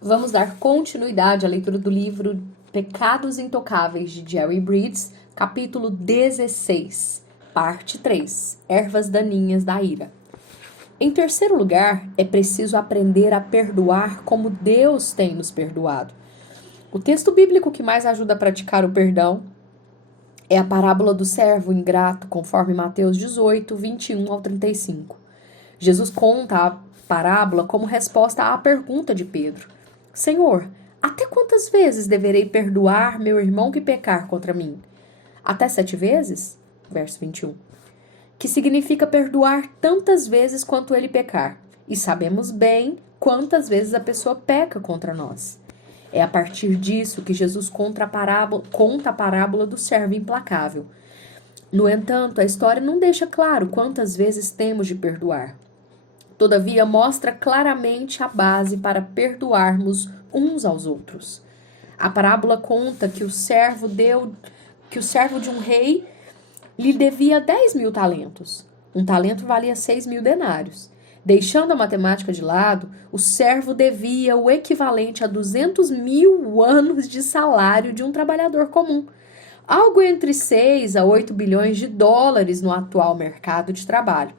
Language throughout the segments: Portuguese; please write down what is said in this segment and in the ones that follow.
Vamos dar continuidade à leitura do livro Pecados Intocáveis de Jerry Bridges, capítulo 16, parte 3, Ervas Daninhas da Ira. Em terceiro lugar, é preciso aprender a perdoar como Deus tem nos perdoado. O texto bíblico que mais ajuda a praticar o perdão é a parábola do servo ingrato, conforme Mateus 18, 21 ao 35. Jesus conta a parábola como resposta à pergunta de Pedro: Senhor, até quantas vezes deverei perdoar meu irmão que pecar contra mim? Até 7 vezes? Verso 21. Que significa perdoar tantas vezes quanto ele pecar. E sabemos bem quantas vezes a pessoa peca contra nós. É a partir disso que Jesus conta a parábola do servo implacável. No entanto, a história não deixa claro quantas vezes temos de perdoar. Todavia, mostra claramente a base para perdoarmos uns aos outros. A parábola conta que o servo de um rei lhe devia 10.000 talentos. Um talento valia 6.000 denários. Deixando a matemática de lado, o servo devia o equivalente a 200.000 anos de salário de um trabalhador comum. Algo entre 6 a 8 bilhões de dólares no atual mercado de trabalho.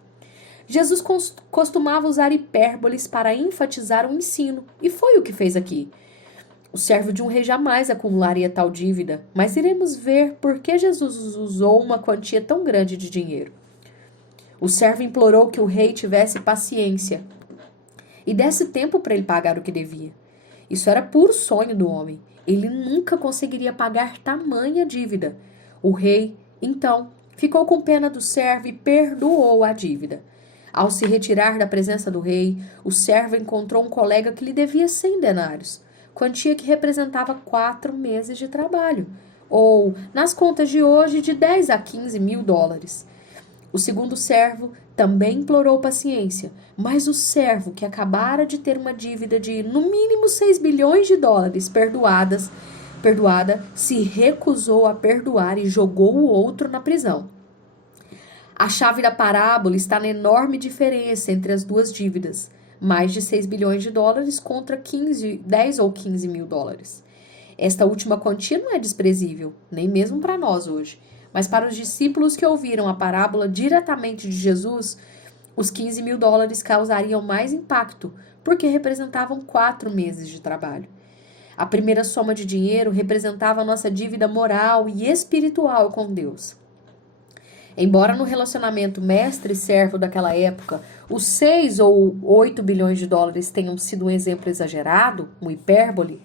Jesus costumava usar hipérboles para enfatizar o ensino, e foi o que fez aqui. O servo de um rei jamais acumularia tal dívida, mas iremos ver por que Jesus usou uma quantia tão grande de dinheiro. O servo implorou que o rei tivesse paciência e desse tempo para ele pagar o que devia. Isso era puro sonho do homem. Ele nunca conseguiria pagar tamanha dívida. O rei, então, ficou com pena do servo e perdoou a dívida. Ao se retirar da presença do rei, o servo encontrou um colega que lhe devia 100 denários, quantia que representava 4 meses de trabalho, ou, nas contas de hoje, de 10 a 15 mil dólares. O segundo servo também implorou paciência, mas o servo que acabara de ter uma dívida de, no mínimo, 6 bilhões de dólares perdoada, se recusou a perdoar e jogou o outro na prisão. A chave da parábola está na enorme diferença entre as duas dívidas, mais de 6 bilhões de dólares contra 10 ou 15 mil dólares. Esta última quantia não é desprezível, nem mesmo para nós hoje, mas para os discípulos que ouviram a parábola diretamente de Jesus, os 15 mil dólares causariam mais impacto, porque representavam 4 meses de trabalho. A primeira soma de dinheiro representava a nossa dívida moral e espiritual com Deus. Embora no relacionamento mestre e servo daquela época, os 6 ou 8 bilhões de dólares tenham sido um exemplo exagerado, um hipérbole,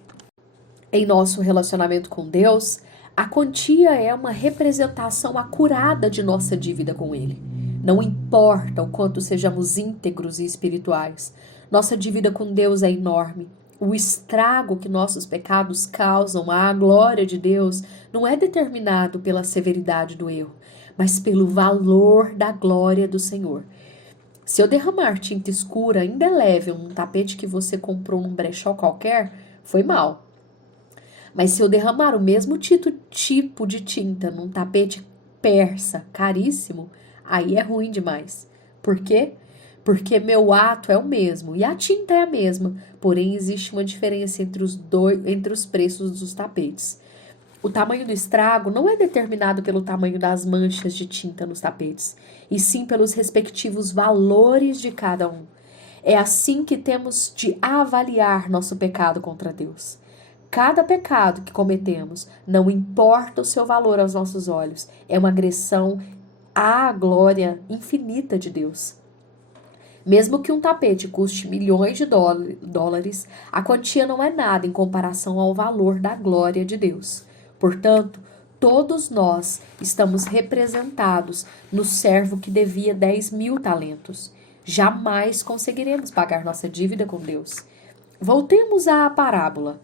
em nosso relacionamento com Deus, a quantia é uma representação acurada de nossa dívida com Ele. Não importa o quanto sejamos íntegros e espirituais, nossa dívida com Deus é enorme. O estrago que nossos pecados causam à glória de Deus não é determinado pela severidade do erro, mas pelo valor da glória do Senhor. Se eu derramar tinta escura indelével num tapete que você comprou num brechó qualquer, foi mal. Mas se eu derramar o mesmo tipo de tinta num tapete persa, caríssimo, aí é ruim demais. Por quê? Porque meu ato é o mesmo e a tinta é a mesma, porém existe uma diferença entre os preços dos tapetes. O tamanho do estrago não é determinado pelo tamanho das manchas de tinta nos tapetes, e sim pelos respectivos valores de cada um. É assim que temos de avaliar nosso pecado contra Deus. Cada pecado que cometemos, não importa o seu valor aos nossos olhos, é uma agressão à glória infinita de Deus. Mesmo que um tapete custe milhões de dólares, a quantia não é nada em comparação ao valor da glória de Deus. Portanto, todos nós estamos representados no servo que devia 10.000 talentos. Jamais conseguiremos pagar nossa dívida com Deus. Voltemos à parábola.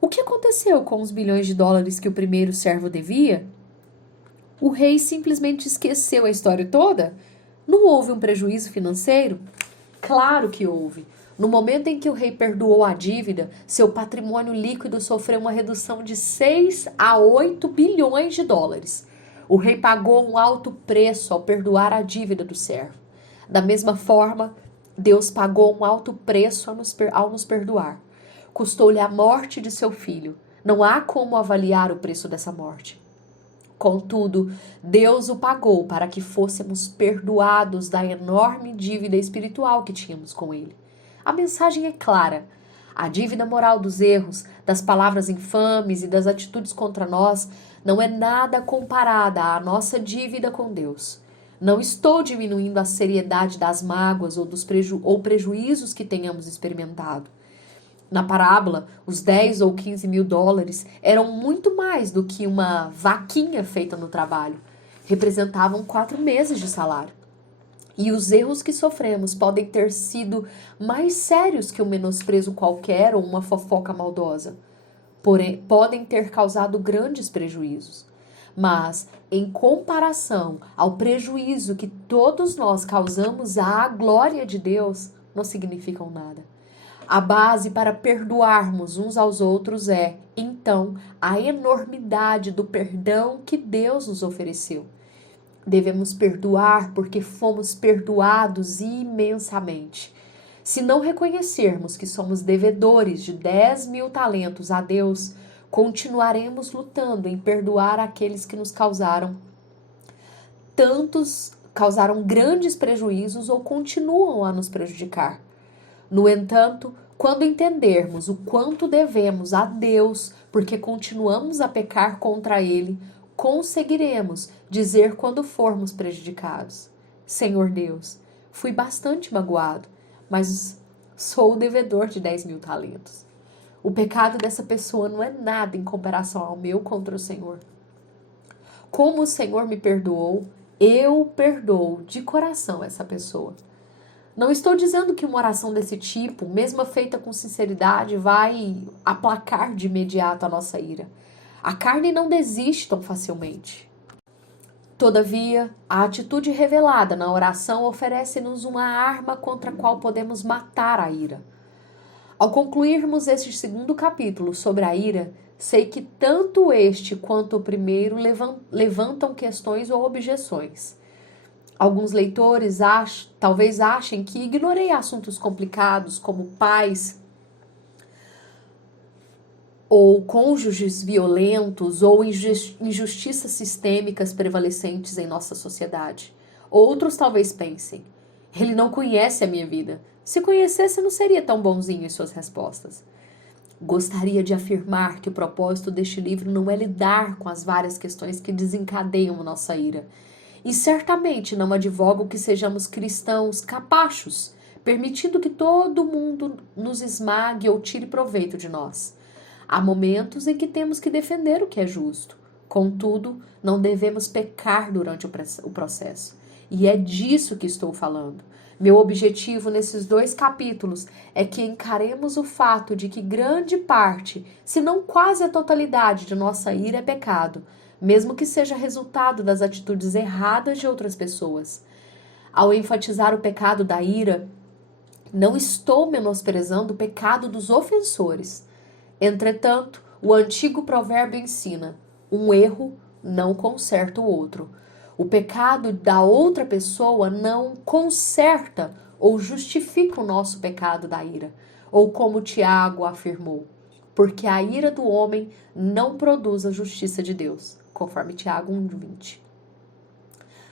O que aconteceu com os bilhões de dólares que o primeiro servo devia? O rei simplesmente esqueceu a história toda? Não houve um prejuízo financeiro? Claro que houve. No momento em que o rei perdoou a dívida, seu patrimônio líquido sofreu uma redução de 6 a 8 bilhões de dólares. O rei pagou um alto preço ao perdoar a dívida do servo. Da mesma forma, Deus pagou um alto preço ao nos perdoar. Custou-lhe a morte de seu filho. Não há como avaliar o preço dessa morte. Contudo, Deus o pagou para que fôssemos perdoados da enorme dívida espiritual que tínhamos com ele. A mensagem é clara. A dívida moral dos erros, das palavras infames e das atitudes contra nós não é nada comparada à nossa dívida com Deus. Não estou diminuindo a seriedade das mágoas ou dos prejuízos que tenhamos experimentado. Na parábola, os 10 ou 15 mil dólares eram muito mais do que uma vaquinha feita no trabalho. Representavam 4 meses de salário. E os erros que sofremos podem ter sido mais sérios que um menosprezo qualquer ou uma fofoca maldosa. Porém, podem ter causado grandes prejuízos. Mas, em comparação ao prejuízo que todos nós causamos à glória de Deus, não significam nada. A base para perdoarmos uns aos outros é, então, a enormidade do perdão que Deus nos ofereceu. Devemos perdoar porque fomos perdoados imensamente. Se não reconhecermos que somos devedores de 10 mil talentos a Deus, continuaremos lutando em perdoar aqueles que nos causaram grandes prejuízos ou continuam a nos prejudicar. No entanto, quando entendermos o quanto devemos a Deus, porque continuamos a pecar contra Ele, conseguiremos dizer quando formos prejudicados: Senhor Deus, fui bastante magoado, mas sou o devedor de 10 mil talentos. O pecado dessa pessoa não é nada em comparação ao meu contra o Senhor. Como o Senhor me perdoou, eu perdoo de coração essa pessoa. Não estou dizendo que uma oração desse tipo, mesmo feita com sinceridade, vai aplacar de imediato a nossa ira. A carne não desiste tão facilmente. Todavia, a atitude revelada na oração oferece-nos uma arma contra a qual podemos matar a ira. Ao concluirmos este 2º capítulo sobre a ira, sei que tanto este quanto o primeiro levantam questões ou objeções. Alguns leitores talvez achem que ignorei assuntos complicados como pais ou cônjuges violentos ou injustiças sistêmicas prevalecentes em nossa sociedade. Outros talvez pensem: ele não conhece a minha vida. Se conhecesse, não seria tão bonzinho em suas respostas. Gostaria de afirmar que o propósito deste livro não é lidar com as várias questões que desencadeiam nossa ira. E certamente não advogo que sejamos cristãos capachos, permitindo que todo mundo nos esmague ou tire proveito de nós. Há momentos em que temos que defender o que é justo. Contudo, não devemos pecar durante o processo. E é disso que estou falando. Meu objetivo nesses 2 capítulos é que encaremos o fato de que grande parte, se não quase a totalidade de nossa ira é pecado, mesmo que seja resultado das atitudes erradas de outras pessoas. Ao enfatizar o pecado da ira, não estou menosprezando o pecado dos ofensores. Entretanto, o antigo provérbio ensina: um erro não conserta o outro. O pecado da outra pessoa não conserta ou justifica o nosso pecado da ira. Ou como Tiago afirmou: porque a ira do homem não produz a justiça de Deus, conforme Tiago 1:20.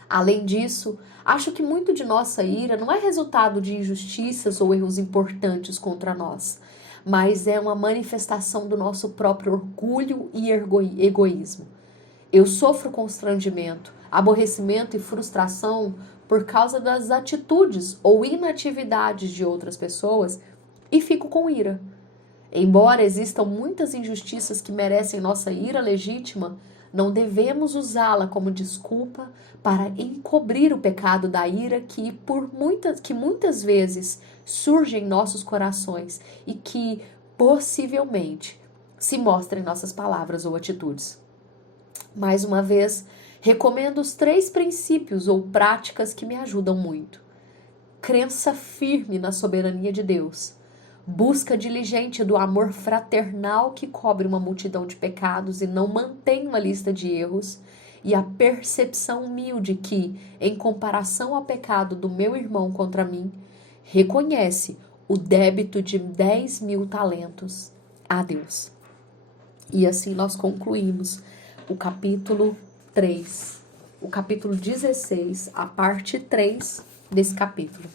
Além disso, acho que muito de nossa ira não é resultado de injustiças ou erros importantes contra nós, mas é uma manifestação do nosso próprio orgulho e egoísmo. Eu sofro constrangimento, aborrecimento e frustração por causa das atitudes ou inatividades de outras pessoas e fico com ira. Embora existam muitas injustiças que merecem nossa ira legítima, não devemos usá-la como desculpa para encobrir o pecado da ira que muitas vezes surge em nossos corações e que possivelmente se mostra em nossas palavras ou atitudes. Mais uma vez, recomendo os 3 princípios ou práticas que me ajudam muito. Crença firme na soberania de Deus. Busca diligente do amor fraternal que cobre uma multidão de pecados e não mantém uma lista de erros. E a percepção humilde que, em comparação ao pecado do meu irmão contra mim, reconhece o débito de 10.000 talentos a Deus. E assim nós concluímos o capítulo 3, o capítulo 16, a parte 3 desse capítulo.